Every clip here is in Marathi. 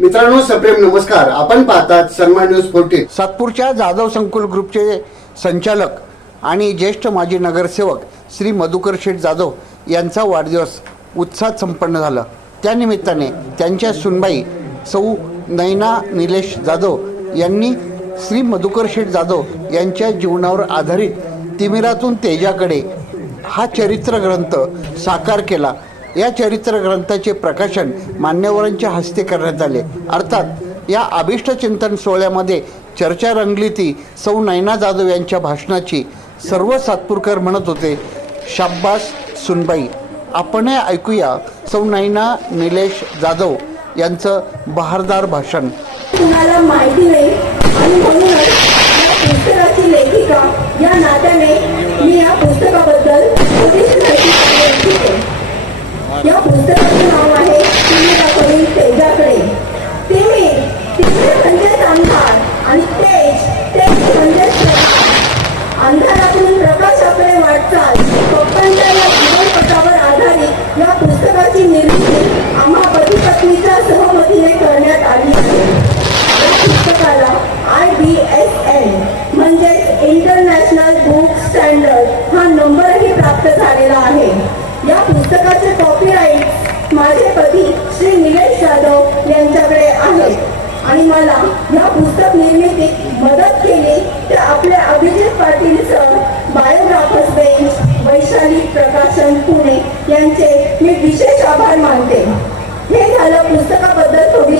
मित्रांनो सप्रेम नमस्कार. आपण पाहतात सन्मान न्यूज फोर्टीन. सातपूरच्या जाधव संकुल ग्रुपचे संचालक आणि ज्येष्ठ माजी नगरसेवक श्री मधुकर शेठ जाधव यांचा वाढदिवस उत्साहात संपन्न झाला. त्यानिमित्ताने त्यांच्या सुनबाई सौ नैना निलेश जाधव यांनी श्री मधुकर शेठ जाधव यांच्या जीवनावर आधारित तिमिरातून तेजाकडे हा चरित्र ग्रंथ साकार केला. या चरित्र ग्रंथाचे प्रकाशन मान्यवरांच्या हस्ते करण्यात आले. अर्थात या अभिष्ट चिंतन सोहळ्यामध्ये चर्चा रंगली ती सौ नैना जाधव यांच्या भाषणाची सर्व सातपूरकर म्हणत होते शाब्बास सुनबाई. आपण ऐकूया सौ नैना निलेश जाधव यांचं बहारदार भाषण. तुम्हाला माहिती नाही आणि म्हणूनच या पुस्तकाची लेखिका या नात्याने मी या पुस्तकाबद्दल या पुस्तकाचं नाव आहे तिमिराकडून तेजाकडे तिने तिमिर म्हणजेच अंधार आणि तेज तेज म्हणजेच प्रकाश. अंधारातून प्रकाशाकडे वाटचाल पप्पांच्या या जीवनपटावर आधारित या पुस्तकाची निर्मिती आम्हा पती पत्नीच्या सहमतीने करण्यात आली आहे या पुस्तकाला आय बी एस एन म्हणजेच इंटरनॅशनल बुक स्टँडर्ड पुस्तकाचे कॉपीराईट माझे पती श्री निलेश जाधव यांच्याकडे आहे आणि मला या पुस्तक निर्मितीत मदत केली ते आपल्या Abhijit Patil sir biographers bench Vaishali Prakashan Pune यांचे मी विशेष आभार मानते. हे झालं पुस्तकाबद्दल थोडी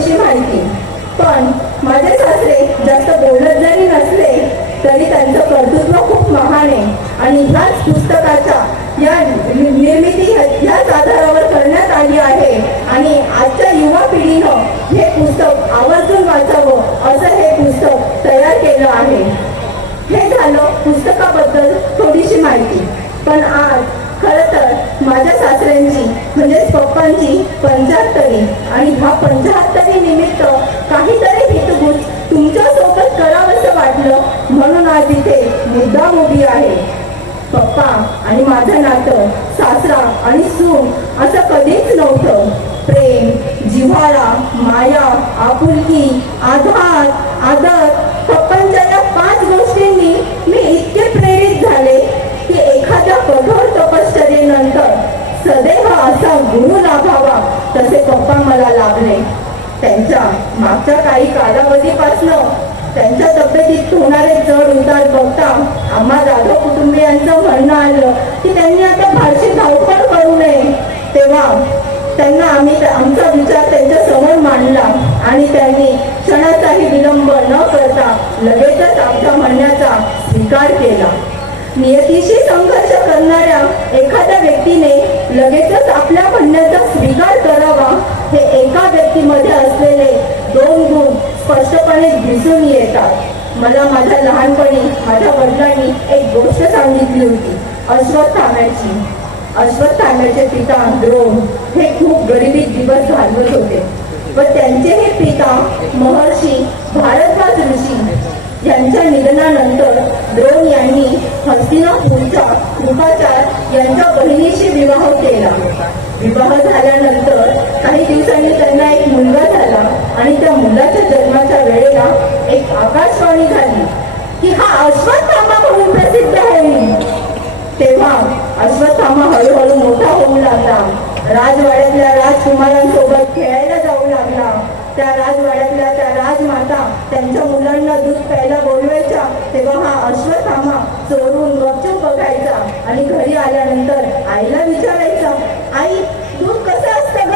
पण आज खरं तर माझ्या सासऱ्यांची म्हणजेच पप्पांची पंचाहत्तरी आणि ह्या पंचाहत्तरी निमित्त काहीतरी हितगुज तुमच्यासोबत करावंसं वाटलं म्हणून आज इथे मुद्दाम उभी आहे. पप्पा आणि माझं नातं सासरा आणि सून असं कधीच नव्हतं. प्रेम जिव्हाळा माया आपुलकी आधार तसे मला लाभले त्यांच्या मागच्या काही कालावधीपासनं त्यांच्या तब्येतीत होणारे चढ उतार बघता आम्हा जाधव कुटुंबियांचं म्हणणं आलं की त्यांनी आता फारशी धावपळ करू नये. तेव्हा त्यांना आम्ही आमचा विचार त्यांच्यासमोर मांडला आणि त्यांनी क्षणाचाही विलंब न करता लगेचच आमच्या म्हणण्याचा स्वीकार केला. नियतीशी संघर्ष करणाऱ्या एखाद्या व्यक्तीने लगेचच आपल्या म्हणण्याचा स्वीकार करावा हे एका व्यक्तीमध्ये असलेले दोन गुण स्पष्टपणे दिसून येतात. मला माझ्या लहानपणी माझ्या वडिलांनी एक गोष्ट सांगितली होती अश्वत्थाम्याची अश्वत्थाम्याचे पिता द्रोण हे खूप गरिबीत दिवस घालवत होते. व त्यांचे हे पिता महर्षी भारद्वाज ऋषी. यांच्या निधनानंतर द्रोण यांनी हस्तिनापूरच्या कृपाचार यांच्या बहिणीशी विवाह केला. विवाह झाल्यानंतर काही दिवसांनी त्यांना एक मुलगा झाला आणि त्या मुलाच्या जन्माच्या वेळेला एक आकाशवाणी झाली. की हा अश्वत्थामा म्हणून प्रसिद्ध होईल तेव्हा अश्वत्थामा हळूहळू मोठा होऊ लागला. राजवाड्यातल्या राजकुमारांसोबत खेळायला जाऊ लागला. त्या राजवाड्यातल्या त्या राजमाता त्यांच्या मुलांना दूध प्यायला बोलवायच्या तेव्हा हा अश्वथामा चोरून गपचूप बघायचा आणि घरी आल्यानंतर आईला विचारायचा आई दूध कसं असतं ग?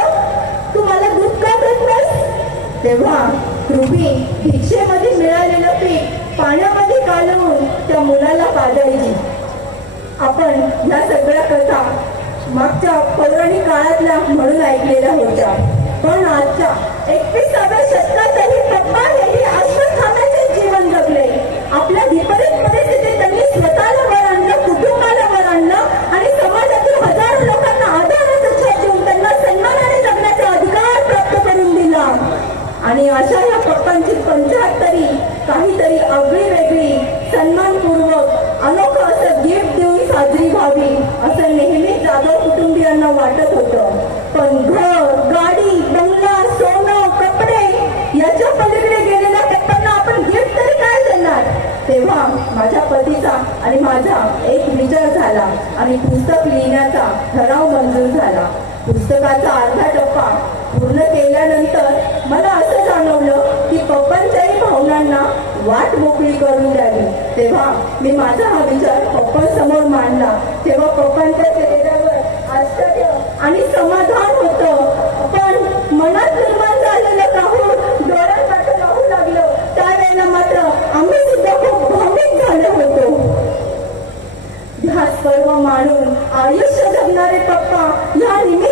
तू मला दूध का देत नाहीस तेव्हा कृपी भिक्षेमध्ये मिळालेलं पीठ पाण्यामध्ये कालवून त्या मुलाला पाजायची. आपण या सगळ्या कथा मागच्या पौराणिक काळातल्या म्हणून ऐकलेल्या होत्या. त्यांना वाटत होतं. पण घर गाडी बंगला सोनं कपडे याच्या पलीकडे गेलेल्या व्यक्तांना आपण गिफ्ट तरी काय देणार तेव्हा माझ्या पतीचा आणि माझा एक विचार झाला. आणि पुस्तक लिहिण्याचा ठराव मंजूर झाला. पुस्तकाचा अर्धा टप्पा पूर्ण केल्यानंतर मला असं जाणवलं की पप्पांच्याही भावनांना वाट मोकळी करून द्यावी. तेव्हा मी माझा हा विचार पप्पांसमोर मांडला. तेव्हा पप्पांच्या आणि समाधान होतं. पण मनात निर्माण झालेलं राहून डोळ्यांपासून राहू लागलं. त्यावेळेला मात्र आम्ही सुद्धा खूप भाविक झालो होतो. ह्या सर्व मानून आयुष्य जगणारे पप्पा या निमित्त